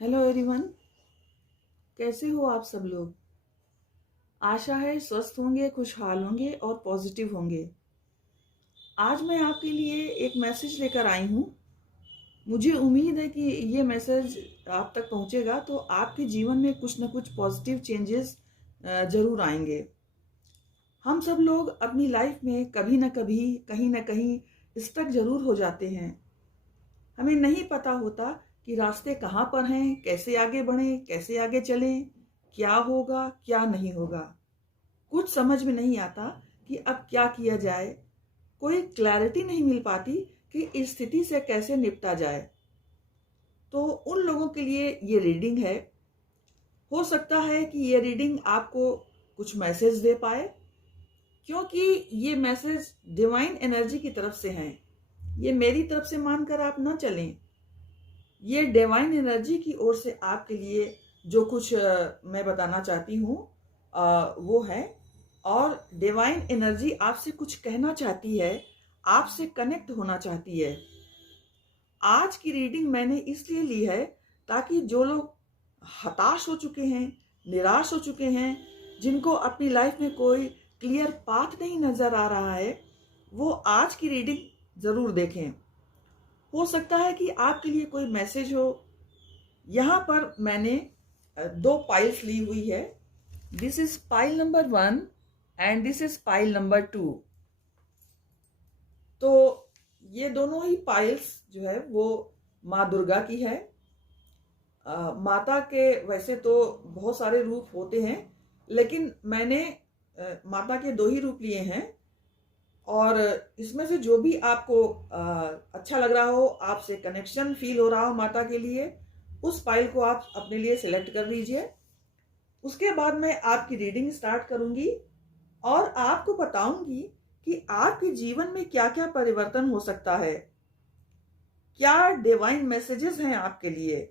Hello everyone. कैसे हो आप सब लोग। आशा है स्वस्थ होंगे, खुशहाल होंगे और पॉजिटिव होंगे। आज मैं आपके लिए एक मैसेज लेकर आई हूँ। मुझे उम्मीद है कि ये मैसेज आप तक पहुँचेगा तो आपके जीवन में कुछ ना कुछ पॉजिटिव चेंजेस ज़रूर आएंगे। हम सब लोग अपनी लाइफ में कभी ना कभी कहीं ना कहीं स्टक ज़रूर हो जाते हैं। हमें नहीं पता होता कि रास्ते कहाँ पर हैं, कैसे आगे बढ़ें, कैसे आगे चलें, क्या होगा क्या नहीं होगा। कुछ समझ में नहीं आता कि अब क्या किया जाए। कोई क्लैरिटी नहीं मिल पाती कि इस स्थिति से कैसे निपटा जाए। तो उन लोगों के लिए ये रीडिंग है। हो सकता है कि ये रीडिंग आपको कुछ मैसेज दे पाए, क्योंकि ये मैसेज डिवाइन एनर्जी की तरफ से हैं। ये मेरी तरफ से मानकर आप ना चलें। ये डिवाइन एनर्जी की ओर से आपके लिए जो कुछ मैं बताना चाहती हूँ वो है। और डिवाइन एनर्जी आपसे कुछ कहना चाहती है, आपसे कनेक्ट होना चाहती है। आज की रीडिंग मैंने इसलिए ली है ताकि जो लोग हताश हो चुके हैं, निराश हो चुके हैं, जिनको अपनी लाइफ में कोई क्लियर पाथ नहीं नजर आ रहा है, वो आज की रीडिंग जरूर देखें। हो सकता है कि आपके लिए कोई मैसेज हो। यहाँ पर मैंने दो पाइल्स ली हुई है। This is pile number 1 and this is pile number 2। तो ये दोनों ही पाइल्स जो है वो माँ दुर्गा की है। माता के वैसे तो बहुत सारे रूप होते हैं, लेकिन मैंने माता के दो ही रूप लिए हैं। और इसमें से जो भी आपको अच्छा लग रहा हो, आपसे कनेक्शन फील हो रहा हो माता के लिए, उस फाइल को आप अपने लिए सिलेक्ट कर लीजिए। उसके बाद मैं आपकी रीडिंग स्टार्ट करूंगी और आपको बताऊंगी कि आपके जीवन में क्या क्या परिवर्तन हो सकता है, क्या डिवाइन मैसेजेस हैं आपके लिए,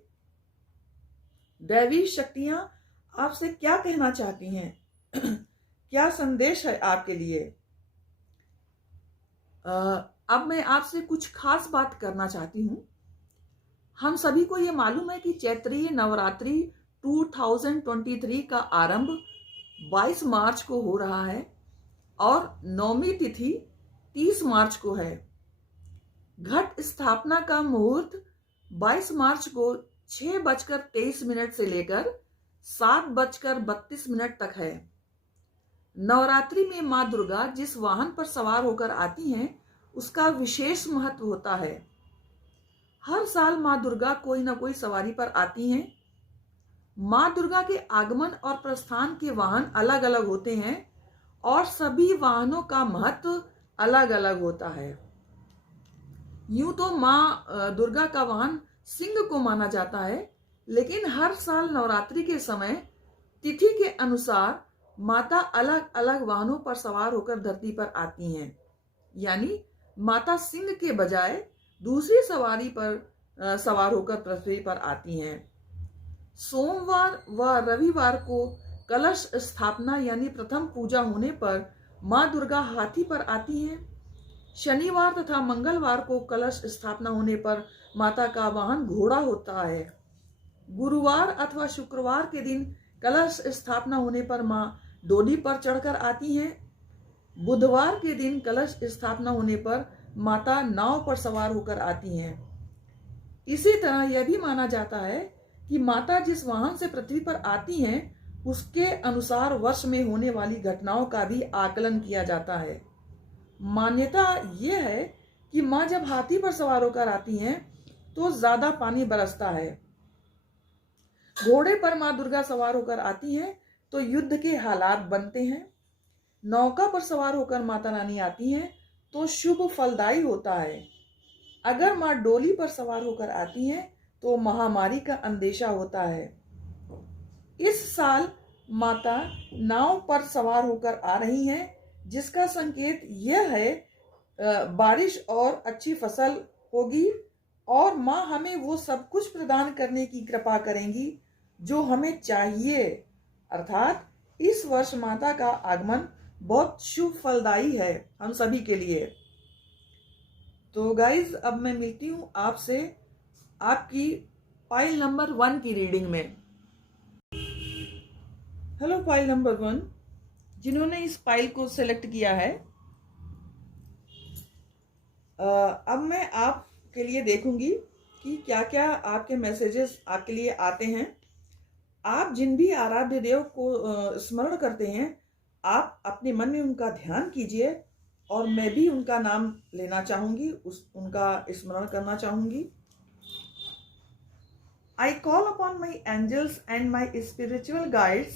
दैवी शक्तियां आपसे क्या कहना चाहती हैं क्या संदेश है आपके लिए। अब मैं आपसे कुछ खास बात करना चाहती हूँ। हम सभी को ये मालूम है कि चैत्रीय नवरात्रि 2023 का आरंभ 22 मार्च को हो रहा है और नौमी तिथि 30 मार्च को है। घट स्थापना का मुहूर्त 22 मार्च को 6:23 से लेकर 7:32 तक है। नवरात्रि में माँ दुर्गा जिस वाहन पर सवार होकर आती हैं, उसका विशेष महत्व होता है। हर साल माँ दुर्गा कोई ना कोई सवारी पर आती हैं। माँ दुर्गा के आगमन और प्रस्थान के वाहन अलग अलग होते हैं और सभी वाहनों का महत्व अलग अलग होता है। यूं तो माँ दुर्गा का वाहन सिंह को माना जाता है, लेकिन हर साल नवरात्रि के समय तिथि के अनुसार माता अलग अलग वाहनों पर सवार होकर धरती पर आती हैं। यानी माता सिंह के बजाय दूसरी सवारी पर सवार होकर पृथ्वी पर आती हैं। सोमवार व रविवार को कलश स्थापना यानी प्रथम पूजा होने पर माँ दुर्गा हाथी पर आती हैं। शनिवार तथा मंगलवार को कलश स्थापना होने पर माता का वाहन घोड़ा होता है। गुरुवार अथवा शुक्रवार के दिन कलश स्थापना होने पर माँ डोली पर चढ़कर आती हैं। बुधवार के दिन कलश स्थापना होने पर माता नाव पर सवार होकर आती हैं। इसी तरह यह भी माना जाता है कि माता जिस वाहन से पृथ्वी पर आती हैं, उसके अनुसार वर्ष में होने वाली घटनाओं का भी आकलन किया जाता है। मान्यता यह है कि माँ जब हाथी पर सवार होकर आती हैं तो ज्यादा पानी बरसता है। घोड़े पर माँ दुर्गा सवार होकर आती हैं तो युद्ध के हालात बनते हैं। नौका पर सवार होकर माता रानी आती हैं तो शुभ फलदायी होता है। अगर माँ डोली पर सवार होकर आती हैं तो महामारी का अंदेशा होता है। इस साल माता नाव पर सवार होकर आ रही हैं, जिसका संकेत यह है बारिश और अच्छी फसल होगी और माँ हमें वो सब कुछ प्रदान करने की कृपा करेंगी जो हमें चाहिए। अर्थात इस वर्ष माता का आगमन बहुत शुभ फलदायी है हम सभी के लिए। तो गाइज, अब मैं मिलती हूँ आपसे आपकी पाइल नंबर 1 की रीडिंग में। हेलो पाइल नंबर 1, जिन्होंने इस पाइल को सेलेक्ट किया है, अब मैं आपके लिए देखूंगी कि क्या क्या आपके मैसेजेस आपके लिए आते हैं। आप जिन भी आराध्य देव को स्मरण करते हैं, आप अपने मन में उनका ध्यान कीजिए और मैं भी उनका नाम लेना चाहूंगी, उनका स्मरण करना चाहूंगी। I call upon my angels and my spiritual guides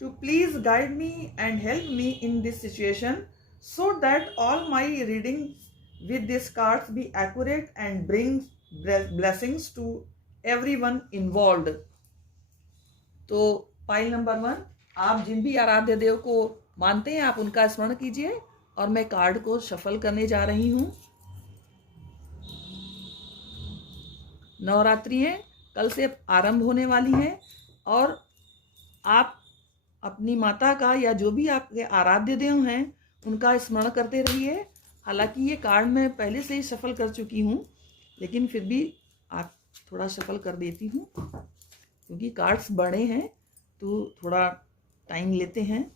to please guide me and help me in this situation so that all my readings with these cards be accurate and bring blessings to everyone involved। तो pile number 1, आप जिन भी आराध्य देव को मानते हैं आप उनका स्मरण कीजिए और मैं कार्ड को शफल करने जा रही हूँ। नवरात्रि है, कल से आरंभ होने वाली है और आप अपनी माता का या जो भी आपके आराध्य देव हैं उनका स्मरण करते रहिए। हालांकि ये कार्ड मैं पहले से ही शफल कर चुकी हूँ, लेकिन फिर भी आप थोड़ा शफल कर देती हूँ क्योंकि कार्ड्स बड़े हैं तो थोड़ा टाइम लेते हैं।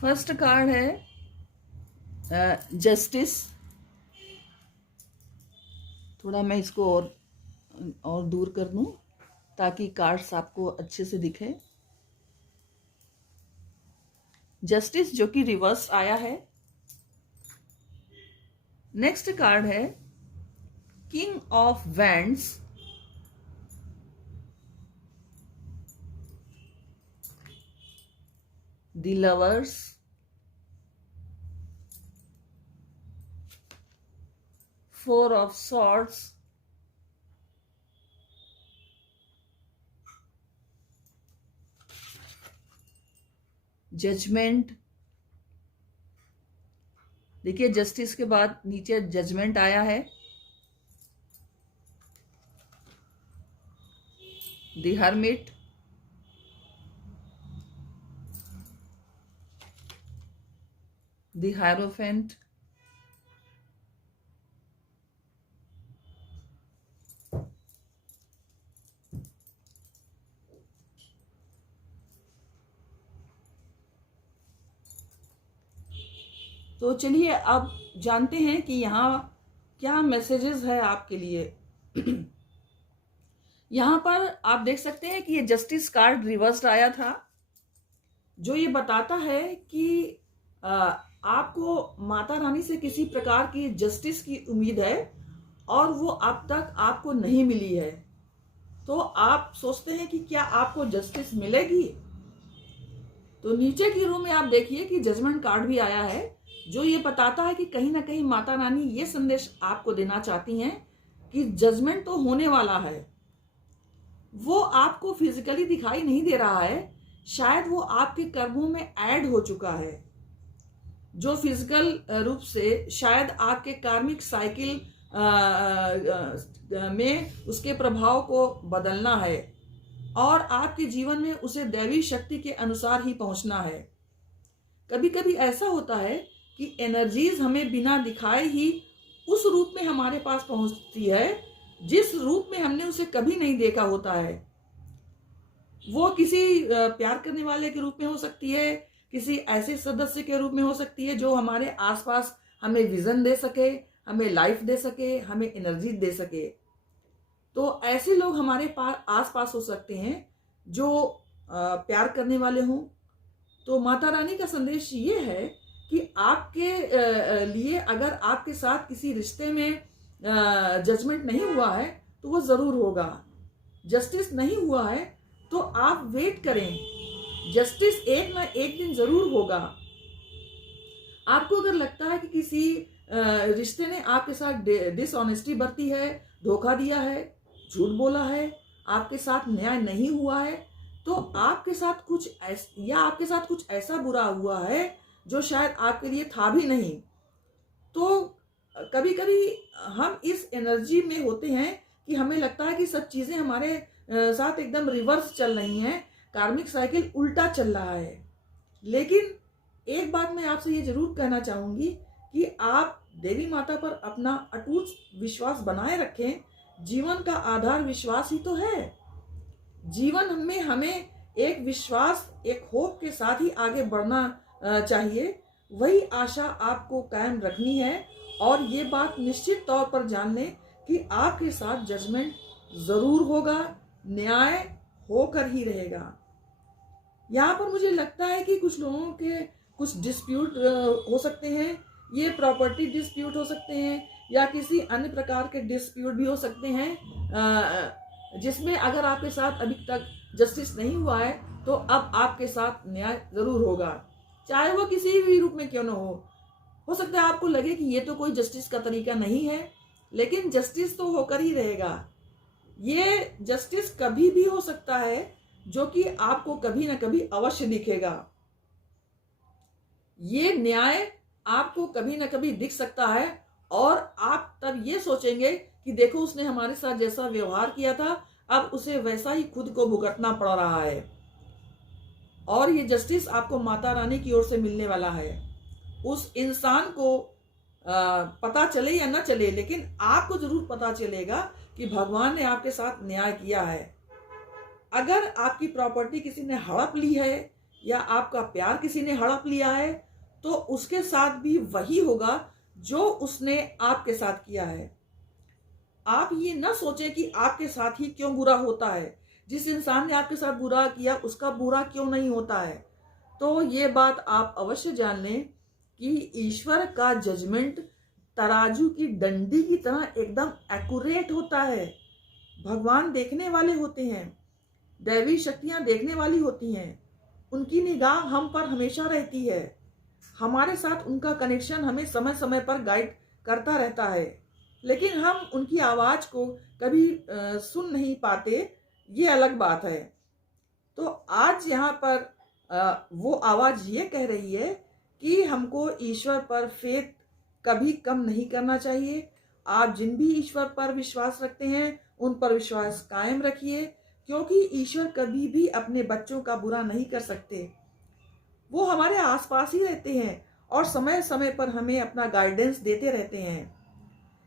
फर्स्ट कार्ड है जस्टिस। थोड़ा मैं इसको और दूर कर दूं ताकि कार्ड्स आपको अच्छे से दिखे। जस्टिस जो कि रिवर्स आया है। नेक्स्ट कार्ड है king of wands. The Lovers, Four of Swords, Judgment। देखिए जस्टिस के बाद नीचे जजमेंट आया है। The Hermit, The Hierophant, तो चलिए अब जानते हैं कि यहाँ क्या मैसेजेस है आपके लिए। यहाँ पर आप देख सकते हैं कि ये जस्टिस कार्ड रिवर्स्ड आया था, जो ये बताता है कि आपको माता रानी से किसी प्रकार की जस्टिस की उम्मीद है और वो अब तक आपको नहीं मिली है। तो आप सोचते हैं कि क्या आपको जस्टिस मिलेगी। तो नीचे की रो में आप देखिए कि जजमेंट कार्ड भी आया है, जो ये बताता है कि कहीं ना कहीं माता रानी ये संदेश आपको देना चाहती हैं कि जजमेंट तो होने वाला है। वो आपको फिजिकली दिखाई नहीं दे रहा है, शायद वो आपके कर्मों में ऐड हो चुका है, जो फिजिकल रूप से शायद आपके कार्मिक साइकिल में उसके प्रभाव को बदलना है और आपके जीवन में उसे दैवी शक्ति के अनुसार ही पहुंचना है। कभी कभी ऐसा होता है कि एनर्जीज हमें बिना दिखाए ही उस रूप में हमारे पास पहुंचती है जिस रूप में हमने उसे कभी नहीं देखा होता है। वो किसी प्यार करने वाले के रूप में हो सकती है, किसी ऐसे सदस्य के रूप में हो सकती है जो हमारे आसपास हमें विजन दे सके, हमें लाइफ दे सके, हमें एनर्जी दे सके। तो ऐसे लोग हमारे पास आसपास हो सकते हैं जो प्यार करने वाले हों। तो माता रानी का संदेश ये है कि आपके लिए अगर आपके साथ किसी रिश्ते में जजमेंट नहीं हुआ है तो वो जरूर होगा। जस्टिस नहीं हुआ है तो आप वेट करें, जस्टिस एक ना एक दिन जरूर होगा। आपको अगर लगता है कि किसी रिश्ते ने आपके साथ डिसऑनेस्टी बरती है, धोखा दिया है, झूठ बोला है, आपके साथ न्याय नहीं हुआ है, तो आपके साथ कुछ ऐसा बुरा हुआ है जो शायद आपके लिए था भी नहीं। तो कभी कभी हम इस एनर्जी में होते हैं कि हमें लगता है कि सब चीजें हमारे साथ एकदम रिवर्स चल रही हैं, कार्मिक साइकिल उल्टा चल रहा है। लेकिन एक बात मैं आपसे ये जरूर कहना चाहूंगी कि आप देवी माता पर अपना अटूट विश्वास बनाए रखें। जीवन का आधार विश्वास ही तो है। जीवन में हमें एक विश्वास, एक होप के साथ ही आगे बढ़ना चाहिए। वही आशा आपको कायम रखनी है और ये बात निश्चित तौर पर जान लें कि आपके साथ जजमेंट जरूर होगा, न्याय होकर ही रहेगा। यहाँ पर मुझे लगता है कि कुछ लोगों के कुछ डिस्प्यूट हो सकते हैं, ये प्रॉपर्टी डिस्प्यूट हो सकते हैं या किसी अन्य प्रकार के डिस्प्यूट भी हो सकते हैं, जिसमें अगर आपके साथ अभी तक जस्टिस नहीं हुआ है तो अब आपके साथ न्याय जरूर होगा, चाहे वो किसी भी रूप में क्यों ना हो सकता है आपको लगे कि ये तो कोई जस्टिस का तरीका नहीं है, लेकिन जस्टिस तो होकर ही रहेगा। ये जस्टिस कभी भी हो सकता है जो कि आपको कभी ना कभी अवश्य दिखेगा। ये न्याय आपको कभी ना कभी दिख सकता है और आप तब ये सोचेंगे कि देखो उसने हमारे साथ जैसा व्यवहार किया था अब उसे वैसा ही खुद को भुगतना पड़ रहा है। और ये जस्टिस आपको माता रानी की ओर से मिलने वाला है। उस इंसान को पता चले या ना चले, लेकिन आपको जरूर पता चलेगा कि भगवान ने आपके साथ न्याय किया है। अगर आपकी प्रॉपर्टी किसी ने हड़प ली है या आपका प्यार किसी ने हड़प लिया है तो उसके साथ भी वही होगा जो उसने आपके साथ किया है। आप ये ना सोचें कि आपके साथ ही क्यों बुरा होता है, जिस इंसान ने आपके साथ बुरा किया उसका बुरा क्यों नहीं होता है। तो ये बात आप अवश्य जान लें कि ईश्वर का जजमेंट तराजू की डंडी की तरह एकदम एक्यूरेट होता है। भगवान देखने वाले होते हैं, दैवी शक्तियां देखने वाली होती हैं, उनकी निगाह हम पर हमेशा रहती है, हमारे साथ उनका कनेक्शन हमें समय समय पर गाइड करता रहता है, लेकिन हम उनकी आवाज को कभी सुन नहीं पाते, ये अलग बात है। तो आज यहाँ पर वो आवाज ये कह रही है कि हमको ईश्वर पर फेथ कभी कम नहीं करना चाहिए। आप जिन भी ईश्वर पर विश्वास रखते हैं उन पर विश्वास कायम रखिए, क्योंकि ईश्वर कभी भी अपने बच्चों का बुरा नहीं कर सकते। वो हमारे आसपास ही रहते हैं और समय समय पर हमें अपना गाइडेंस देते रहते हैं।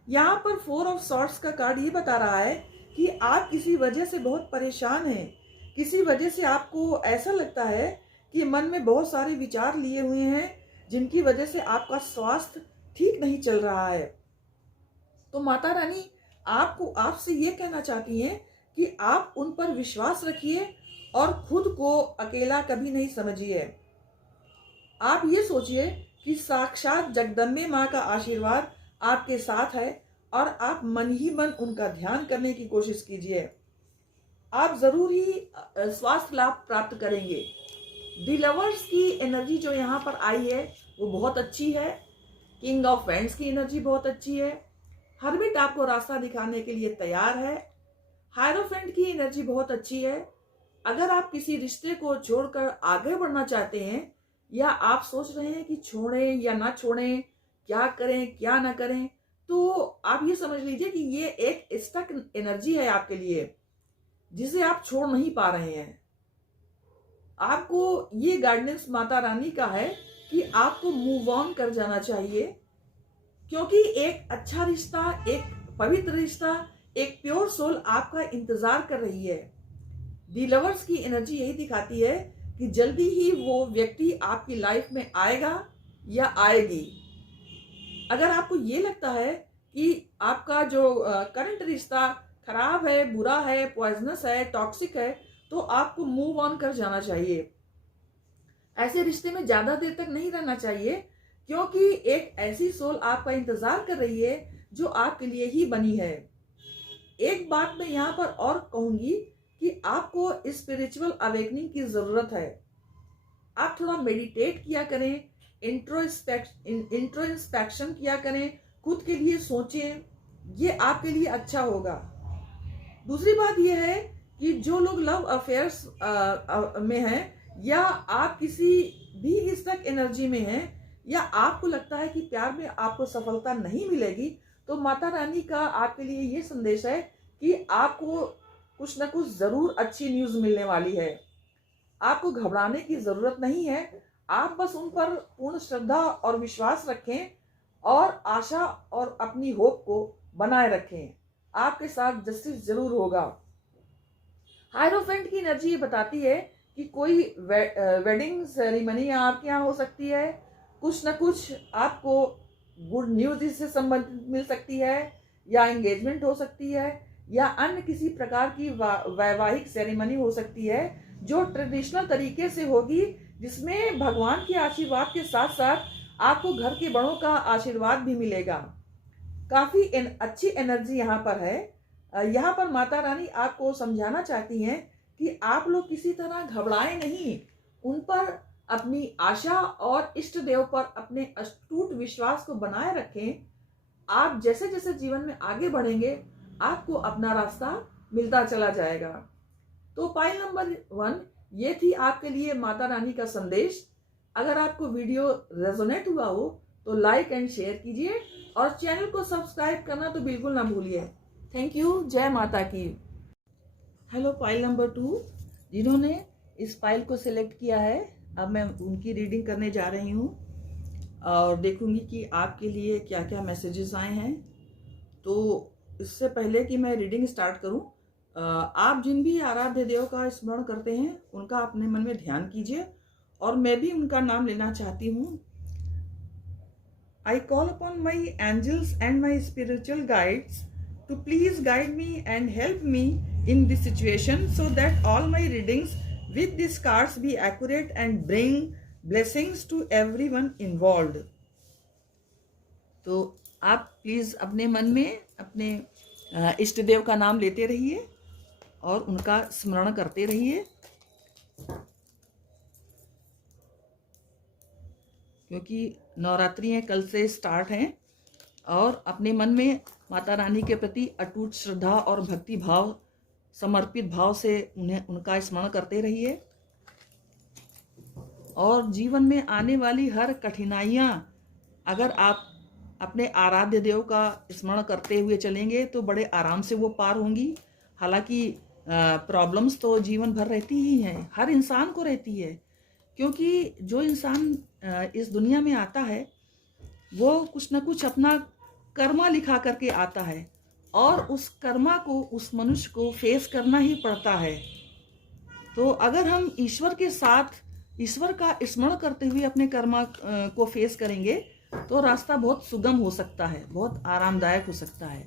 यहाँ पर 4 ऑफ सॉर्ड्स का कार्ड ये बता रहा है कि आप किसी वजह से बहुत परेशान हैं, किसी वजह से आपको ऐसा लगता है कि मन में बहुत सारे विचार लिए हुए हैं जिनकी वजह से आपका स्वास्थ्य ठीक नहीं चल रहा है। तो माता रानी आपसे ये कहना चाहती हैं कि आप उन पर विश्वास रखिए और खुद को अकेला कभी नहीं समझिए। आप ये सोचिए कि साक्षात जगदम्बे माँ का आशीर्वाद आपके साथ है और आप मन ही मन उनका ध्यान करने की कोशिश कीजिए। आप जरूर ही स्वास्थ्य लाभ प्राप्त करेंगे। द लवर्स की एनर्जी जो यहाँ पर आई है वो बहुत अच्छी है। किंग ऑफ वैंड्स की एनर्जी बहुत अच्छी है। हर्मिट आपको रास्ता दिखाने के लिए तैयार है। हायरोफेंट की एनर्जी बहुत अच्छी है। अगर आप किसी रिश्ते को छोड़कर आगे बढ़ना चाहते हैं या आप सोच रहे हैं कि छोड़ें या ना छोड़ें, क्या करें क्या ना करें, तो आप ये समझ लीजिए कि ये एक स्टक एनर्जी है आपके लिए जिसे आप छोड़ नहीं पा रहे हैं। आपको ये गाइडेंस माता रानी का है कि आपको मूव ऑन कर जाना चाहिए, क्योंकि एक अच्छा रिश्ता, एक पवित्र रिश्ता, एक प्योर सोल आपका इंतजार कर रही है। दी लवर्स की एनर्जी यही दिखाती है कि जल्दी ही वो व्यक्ति आपकी लाइफ में आएगा या आएगी। अगर आपको ये लगता है कि आपका जो करंट रिश्ता खराब है, बुरा है, पॉइजनस है, टॉक्सिक है, तो आपको मूव ऑन कर जाना चाहिए। ऐसे रिश्ते में ज्यादा देर तक नहीं रहना चाहिए, क्योंकि एक ऐसी सोल आपका इंतजार कर रही है जो आपके लिए ही बनी है। एक बात मैं यहाँ पर और कहूंगी कि आपको स्पिरिचुअल अवेकनिंग की जरूरत है। आप थोड़ा मेडिटेट किया करें, इंट्रोस्पेक्शन किया करें, खुद के लिए सोचें, ये आपके लिए अच्छा होगा। दूसरी बात यह है कि जो लोग लव अफेयर्स में हैं, या आप किसी भी इस तक एनर्जी में हैं, या आपको लगता है कि प्यार में आपको सफलता नहीं मिलेगी, तो माता रानी का आपके लिए ये संदेश है कि आपको कुछ ना कुछ जरूर अच्छी न्यूज मिलने वाली है। आपको घबराने की जरूरत नहीं है। आप बस उन पर पूर्ण श्रद्धा और विश्वास रखें और आशा और अपनी होप को बनाए रखें। आपके साथ जस्टिस जरूर होगा। हायरोफेंट की एनर्जी ये बताती है कि कोई वेडिंग सेरेमनी आपके यहाँ हो सकती है। कुछ ना कुछ आपको गुड न्यूज इससे संबंधित मिल सकती है, या एंगेजमेंट हो सकती है, या अन्य किसी प्रकार की वैवाहिक सेरेमनी हो सकती है जो ट्रेडिशनल तरीके से होगी, जिसमें भगवान के आशीर्वाद के साथ साथ आपको घर के बड़ों का आशीर्वाद भी मिलेगा। काफी अच्छी एनर्जी यहाँ पर है। यहाँ पर माता रानी आपको समझाना चाहती हैं कि आप लोग किसी तरह घबराएं नहीं, उन पर अपनी आशा और इष्ट देव पर अपने अटूट विश्वास को बनाए रखें। आप जैसे जैसे जीवन में आगे बढ़ेंगे, आपको अपना रास्ता मिलता चला जाएगा। तो पाइल नंबर 1 ये थी आपके लिए माता रानी का संदेश। अगर आपको वीडियो रेजोनेट हुआ हो तो लाइक एंड शेयर कीजिए, और चैनल को सब्सक्राइब करना तो बिल्कुल ना भूलिए। Thank you. जय माता की। हेलो पाइल नंबर 2, जिन्होंने इस पाइल को सिलेक्ट किया है, अब मैं उनकी रीडिंग करने जा रही हूँ और देखूंगी कि आपके लिए क्या क्या मैसेजेस आए हैं। तो इससे पहले कि मैं रीडिंग स्टार्ट करूं, आप जिन भी आराध्य देव का स्मरण करते हैं उनका अपने मन में ध्यान कीजिए, और मैं भी उनका नाम लेना चाहती हूँ। I call upon my angels and my spiritual guides to please guide me and help me in this situation, so that all my readings with these cards be accurate and bring blessings to everyone involved. तो आप please अपने मन में अपने इष्ट देव का नाम लेते रहिए और उनका स्मरण करते रहिए, क्योंकि नवरात्रियां कल से स्टार्ट हैं, और अपने मन में माता रानी के प्रति अटूट श्रद्धा और भक्ति भाव, समर्पित भाव से उन्हें उनका स्मरण करते रहिए। और जीवन में आने वाली हर कठिनाइयां, अगर आप अपने आराध्य देव का स्मरण करते हुए चलेंगे तो बड़े आराम से वो पार होंगी। हालांकि प्रॉब्लम्स तो जीवन भर रहती ही हैं, हर इंसान को रहती है, क्योंकि जो इंसान इस दुनिया में आता है वो कुछ ना कुछ अपना कर्मा लिखा करके आता है, और उस कर्मा को, उस मनुष्य को फेस करना ही पड़ता है। तो अगर हम ईश्वर के साथ, ईश्वर का स्मरण करते हुए अपने कर्मा को फेस करेंगे तो रास्ता बहुत सुगम हो सकता है, बहुत आरामदायक हो सकता है।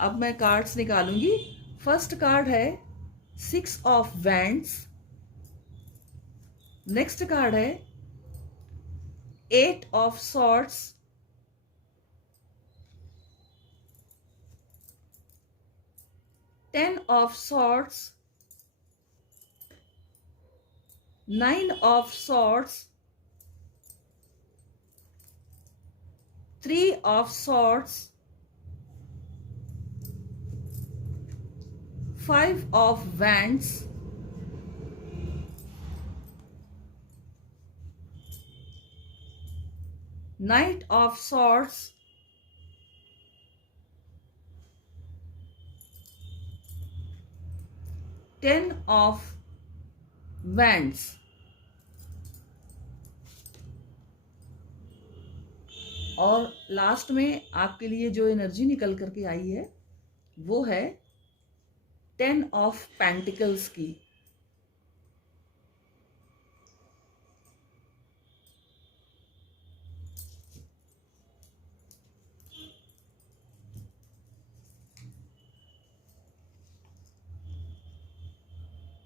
अब मैं कार्ड्स निकालूंगी। फर्स्ट कार्ड है 6 ऑफ वैंड्स। नेक्स्ट कार्ड है 8 of swords. 10 of swords. 9 of swords. 3 of swords, 5 of wands, 9 of swords, 10 of wands। और लास्ट में आपके लिए जो एनर्जी निकल करके आई है वो है 10 ऑफ पेंटिकल्स की।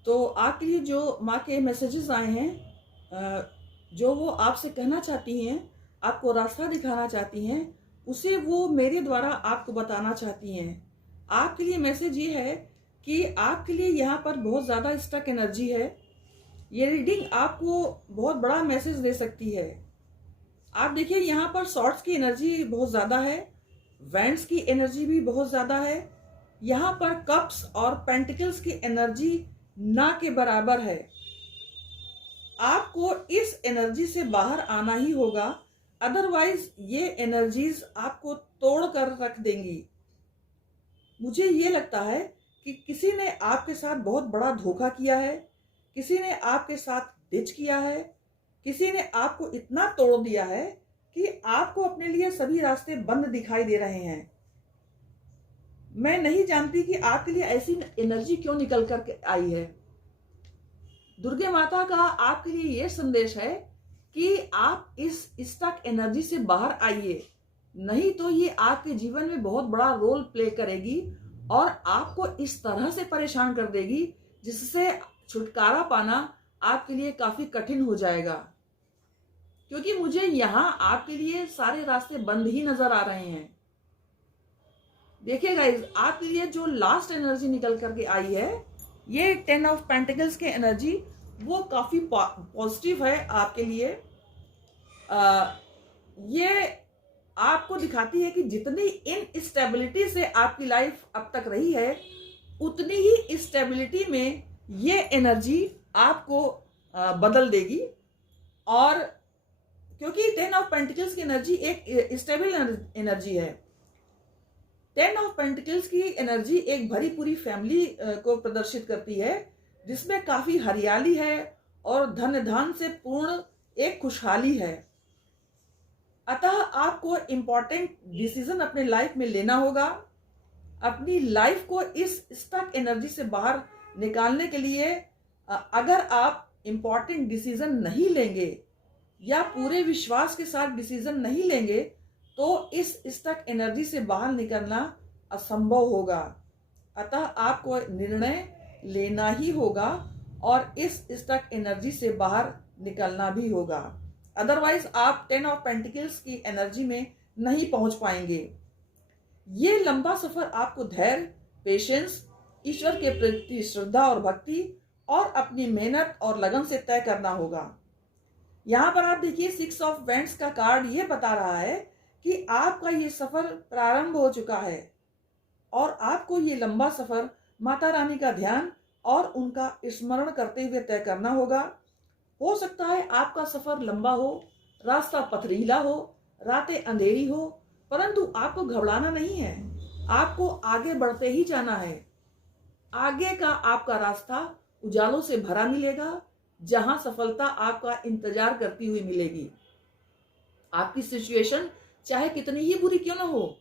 तो आपके लिए जो माँ के मैसेजेस आए हैं, जो वो आपसे कहना चाहती हैं, आपको रास्ता दिखाना चाहती हैं, उसे वो मेरे द्वारा आपको बताना चाहती हैं। आपके लिए मैसेज ये है कि आपके लिए यहाँ पर बहुत ज़्यादा स्टक एनर्जी है। ये रीडिंग आपको बहुत बड़ा मैसेज दे सकती है। आप देखिए यहाँ पर सॉर्ड्स की एनर्जी बहुत ज़्यादा है, वैंड्स की एनर्जी भी बहुत ज़्यादा है। यहाँ पर कप्स और पेंटिकल्स की एनर्जी ना के बराबर है। आपको इस एनर्जी से बाहर आना ही होगा, अदरवाइज ये एनर्जीज आपको तोड़ कर रख देंगी। मुझे ये लगता है कि किसी ने आपके साथ बहुत बड़ा धोखा किया है, किसी ने आपके साथ डिच किया है, किसी ने आपको इतना तोड़ दिया है कि आपको अपने लिए सभी रास्ते बंद दिखाई दे रहे हैं। मैं नहीं जानती कि आपके लिए ऐसी एनर्जी क्यों निकल कर आई है। दुर्गे माता का आपके लिए यह संदेश है कि आप इस स्टक एनर्जी से बाहर आइए, नहीं तो ये आपके जीवन में बहुत बड़ा रोल प्ले करेगी और आपको इस तरह से परेशान कर देगी जिससे छुटकारा पाना आपके लिए काफी कठिन हो जाएगा। क्योंकि मुझे यहाँ आपके लिए सारे रास्ते बंद ही नजर आ रहे हैं। देखिए गाइस, आपके लिए जो लास्ट एनर्जी निकल करके आई है, ये 10 ऑफ पेंटिकल्स की एनर्जी, वो काफी पॉजिटिव है आपके लिए। ये आपको दिखाती है कि जितनी इनस्टेबिलिटी से आपकी लाइफ अब तक रही है, उतनी ही स्टेबिलिटी में ये एनर्जी आपको बदल देगी। और क्योंकि 10 ऑफ पेंटिकल्स की एनर्जी एक स्टेबल एनर्जी है। 10 ऑफ पेंटिकल्स की एनर्जी एक भरी पूरी फैमिली को प्रदर्शित करती है, जिसमें काफी हरियाली है और धन धान से पूर्ण एक खुशहाली है। अतः आपको इंपॉर्टेंट डिसीजन अपने लाइफ में लेना होगा। अपनी लाइफ को इस स्टक एनर्जी से बाहर निकालने के लिए अगर आप इंपॉर्टेंट डिसीजन नहीं लेंगे या पूरे विश्वास के साथ डिसीजन नहीं लेंगे, तो इस स्टक एनर्जी से बाहर निकलना असंभव होगा। अतः आपको निर्णय लेना ही होगा और इस स्टक एनर्जी से बाहर निकलना भी होगा। अदरवाइज आप 10 ऑफ पेंटिकल्स की एनर्जी में नहीं पहुंच पाएंगे। ये लंबा सफर आपको धैर्य, पेशेंस, ईश्वर के प्रति श्रद्धा और भक्ति और अपनी मेहनत और लगन से तय करना होगा। यहाँ पर आप देखिए 6 ऑफ वैंड्स का कार्ड ये बता रहा है कि आपका ये सफर प्रारंभ हो चुका है और आपको ये लंबा सफर माता रानी का ध्यान और उनका स्मरण करते हुए तय करना होगा। हो सकता है आपका सफर लंबा हो, रास्ता पथरीला हो, रातें अंधेरी हो, परंतु आपको घबराना नहीं है। आपको आगे बढ़ते ही जाना है। आगे का आपका रास्ता उजालों से भरा मिलेगा, जहां सफलता आपका इंतजार करती हुई मिलेगी। आपकी सिचुएशन चाहे कितनी ही बुरी क्यों ना हो,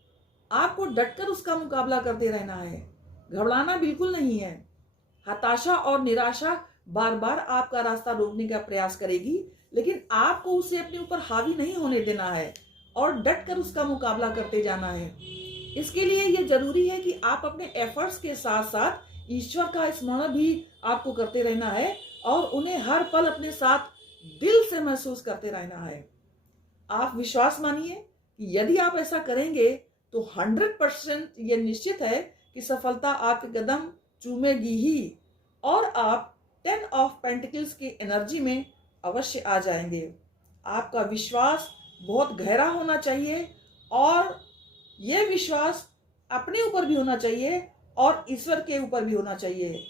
आपको डटकर उसका मुकाबला करते रहना है। घबराना बिल्कुल नहीं है। हताशा और निराशा बार बार आपका रास्ता रोकने का प्रयास करेगी, लेकिन आपको उसे अपने ऊपर हावी नहीं होने देना है और डटकर उसका मुकाबला करते जाना है। इसके लिए यह जरूरी है कि आप अपने एफर्ट्स के साथ साथ ईश्वर का स्मरण भी आपको करते रहना है और उन्हें हर पल अपने साथ दिल से महसूस करते रहना है। आप विश्वास मानिए कि यदि आप ऐसा करेंगे तो 100% ये निश्चित है कि सफलता आपके कदम चूमेगी ही और आप 10 ऑफ पेंटिकल्स की एनर्जी में अवश्य आ जाएंगे। आपका विश्वास बहुत गहरा होना चाहिए और यह विश्वास अपने ऊपर भी होना चाहिए और ईश्वर के ऊपर भी होना चाहिए।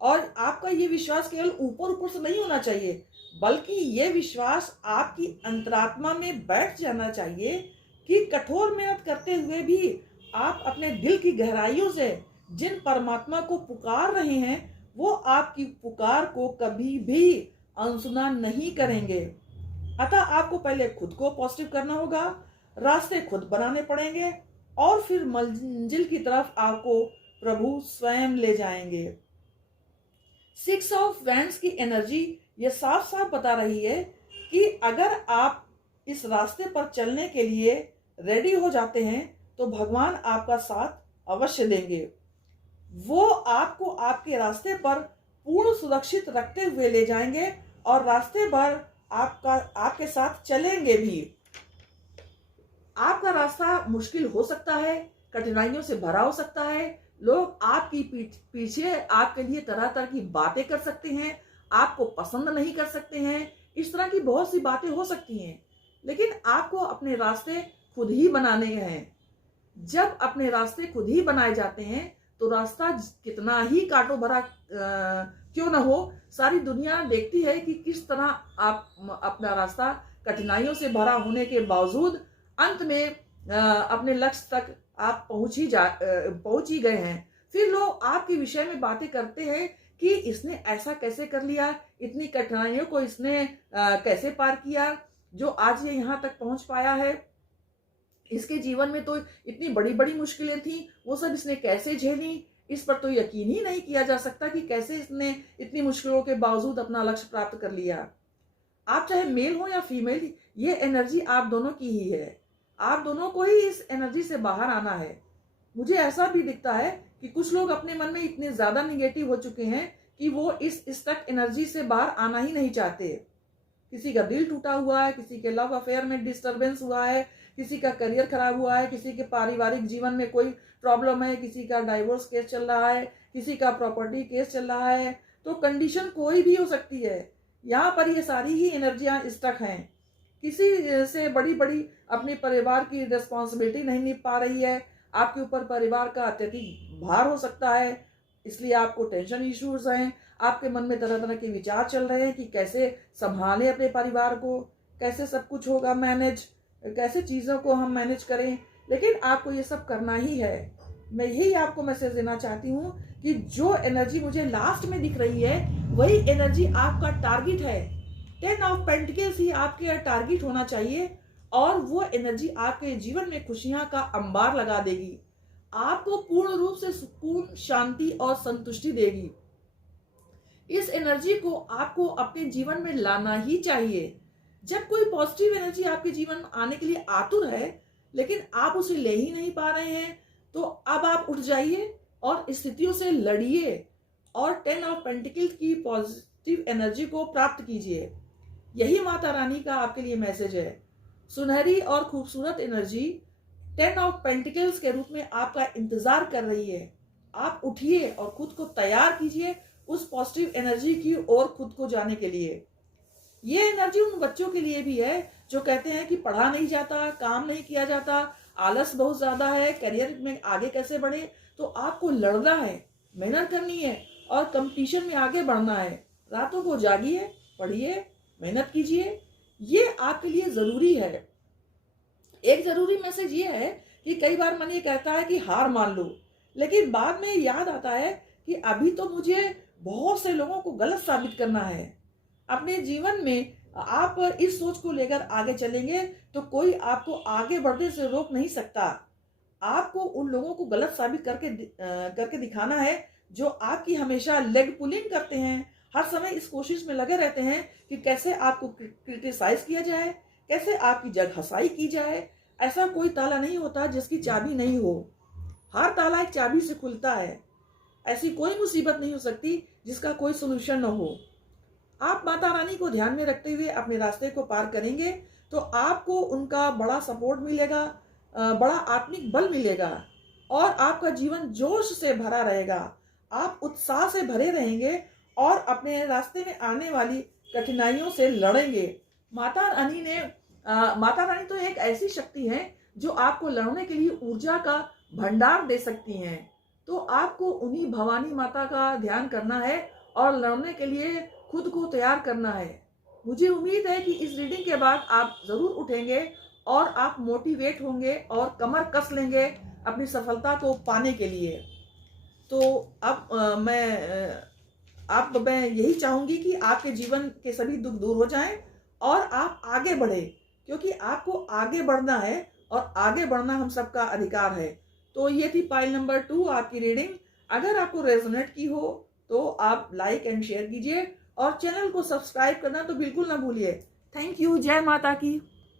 और आपका ये विश्वास केवल ऊपर ऊपर से नहीं होना चाहिए, बल्कि ये विश्वास आपकी अंतरात्मा में बैठ जाना चाहिए कि कठोर मेहनत करते हुए भी आप अपने दिल की गहराइयों से जिन परमात्मा को पुकार रहे हैं, वो आपकी पुकार को कभी भी अनसुना नहीं करेंगे। अतः आपको पहले खुद को पॉजिटिव करना होगा, रास्ते खुद बनाने पड़ेंगे और फिर मंजिल की तरफ आपको प्रभु स्वयं ले जाएंगे। 6 ऑफ वैंड्स की एनर्जी ये साफ साफ बता रही है कि अगर आप इस रास्ते पर चलने के लिए रेडी हो जाते हैं तो भगवान आपका साथ अवश्य देंगे। वो आपको आपके रास्ते पर पूर्ण सुरक्षित रखते हुए ले जाएंगे और रास्ते भर आपके साथ चलेंगे भी। आपका रास्ता मुश्किल हो सकता है, कठिनाइयों से भरा हो सकता है। लोग आपकी पीछे आपके लिए तरह तरह की बातें कर सकते हैं, आपको पसंद नहीं कर सकते हैं, इस तरह की बहुत सी बातें हो सकती हैं। लेकिन आपको अपने रास्ते खुद ही बनाने हैं। जब अपने रास्ते खुद ही बनाए जाते हैं तो रास्ता कितना ही कांटों भरा क्यों ना हो, सारी दुनिया देखती है कि किस तरह आप अपना रास्ता कठिनाइयों से भरा होने के बावजूद अंत में अपने लक्ष्य तक आप पहुंच ही गए हैं। फिर लोग आपके विषय में बातें करते हैं कि इसने ऐसा कैसे कर लिया, इतनी कठिनाइयों को इसने कैसे पार किया, जो आज ये यहाँ तक पहुंच पाया है। इसके जीवन में तो इतनी बड़ी बड़ी मुश्किलें थी, वो सब इसने कैसे झेली। इस पर तो यकीन ही नहीं किया जा सकता कि कैसे इसने इतनी मुश्किलों के बावजूद अपना लक्ष्य प्राप्त कर लिया। आप चाहे मेल हो या फीमेल, ये एनर्जी आप दोनों की ही है। आप दोनों को ही इस एनर्जी से बाहर आना है। मुझे ऐसा भी दिखता है कि कुछ लोग अपने मन में इतने ज्यादा निगेटिव हो चुके हैं कि वो इस स्टक एनर्जी से बाहर आना ही नहीं चाहते। किसी का दिल टूटा हुआ है, किसी के लव अफेयर में डिस्टरबेंस हुआ है, किसी का करियर खराब हुआ है, किसी के पारिवारिक जीवन में कोई प्रॉब्लम है, किसी का डाइवोर्स केस चल रहा है, किसी का प्रॉपर्टी केस चल रहा है। तो कंडीशन कोई भी हो सकती है। यहाँ पर ये सारी ही एनर्जियां स्टक हैं। किसी से बड़ी बड़ी अपने परिवार की रिस्पॉन्सिबिलिटी नहीं निभा पा रही है। आपके ऊपर परिवार का अत्यधिक भार हो सकता है, इसलिए आपको टेंशन इश्यूज हैं। आपके मन में तरह तरह के विचार चल रहे हैं कि कैसे संभालें अपने परिवार को, कैसे सब कुछ होगा मैनेज, कैसे चीज़ों को हम मैनेज करें। लेकिन आपको ये सब करना ही है। मैं यही आपको मैसेज देना चाहती हूँ कि जो एनर्जी मुझे लास्ट में दिख रही है वही एनर्जी आपका टारगेट है। 10 ऑफ पेंटिकल्स ही आपके टारगेट होना चाहिए और वो एनर्जी आपके जीवन में खुशियां का अंबार लगा देगी, आपको पूर्ण रूप से सुकून, शांति और संतुष्टि देगी। इस एनर्जी को आपको अपने जीवन में लाना ही चाहिए। जब कोई पॉजिटिव एनर्जी आपके जीवन में आने के लिए आतुर है लेकिन आप उसे ले ही नहीं पा रहे हैं, तो अब आप उठ जाइए और स्थितियों से लड़िए और 10 ऑफ पेंटिकल्स की पॉजिटिव एनर्जी को प्राप्त कीजिए। यही माता रानी का आपके लिए मैसेज है। सुनहरी और खूबसूरत एनर्जी 10 ऑफ पेंटिकल्स के रूप में आपका इंतजार कर रही है। आप उठिए और खुद को तैयार कीजिए उस पॉजिटिव एनर्जी की ओर खुद को जाने के लिए। ये एनर्जी उन बच्चों के लिए भी है जो कहते हैं कि पढ़ा नहीं जाता, काम नहीं किया जाता, आलस बहुत ज्यादा है, करियर में आगे कैसे बढ़े। तो आपको लड़ना है, मेहनत करनी है और कंपटीशन में आगे बढ़ना है। रातों को जागिए, पढ़िए, मेहनत कीजिए, ये आपके लिए जरूरी है। एक जरूरी मैसेज ये है कि कई बार मन ये कहता है कि हार मान लो, लेकिन बाद में याद आता है कि अभी तो मुझे बहुत से लोगों को गलत साबित करना है। अपने जीवन में आप इस सोच को लेकर आगे चलेंगे तो कोई आपको आगे बढ़ने से रोक नहीं सकता। आपको उन लोगों को गलत साबित करके दिखाना है जो आपकी हमेशा लेग पुलिंग करते हैं, हर समय इस कोशिश में लगे रहते हैं कि कैसे आपको क्रिटिसाइज किया जाए, कैसे आपकी जगहसाई की जाए। ऐसा कोई ताला नहीं होता जिसकी चाबी नहीं हो। हर ताला एक चाबी से खुलता है। ऐसी कोई मुसीबत नहीं हो सकती जिसका कोई सोल्यूशन न हो। आप माता रानी को ध्यान में रखते हुए अपने रास्ते को पार करेंगे तो आपको उनका बड़ा सपोर्ट मिलेगा, बड़ा आत्मिक बल मिलेगा और आपका जीवन जोश से भरा रहेगा। आप उत्साह से भरे रहेंगे और अपने रास्ते में आने वाली कठिनाइयों से लड़ेंगे। माता रानी तो एक ऐसी शक्ति है जो आपको लड़ने के लिए ऊर्जा का भंडार दे सकती हैं। तो आपको उन्हीं भवानी माता का ध्यान करना है और लड़ने के लिए खुद को तैयार करना है। मुझे उम्मीद है कि इस रीडिंग के बाद आप जरूर उठेंगे और आप मोटिवेट होंगे और कमर कस लेंगे अपनी सफलता को पाने के लिए। तो अब मैं यही चाहूंगी कि आपके जीवन के सभी दुख दूर हो जाएं और आप आगे बढ़े, क्योंकि आपको आगे बढ़ना है और आगे बढ़ना हम सबका अधिकार है। तो ये थी पाइल नंबर 2 आपकी रीडिंग। अगर आपको रेजोनेट की हो तो आप लाइक एंड शेयर कीजिए और चैनल को सब्सक्राइब करना तो बिल्कुल ना भूलिए। Thank you. जय माता की।